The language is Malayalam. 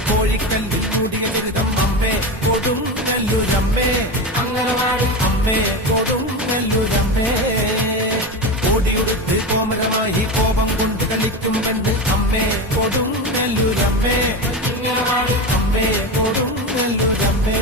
കോഴിക്കല്ലിൽ മൂടിയ ദുരിതം അമ്മേ കൊടുങ്ങല്ലൂരമ്മേ, അംഗനവാടി അമ്മേ കൊടുങ്ങല്ലൂരമ്മേ. ഓടിയുടുത്ത് കോമരമായി കോപം കൊണ്ട് കളിക്കും പെണ്ണ് അമ്മേ കൊടുങ്ങല്ലൂരമ്മേ, അംഗനവാടി അമ്മേ കൊടുങ്ങല്ലൂരമ്മേ.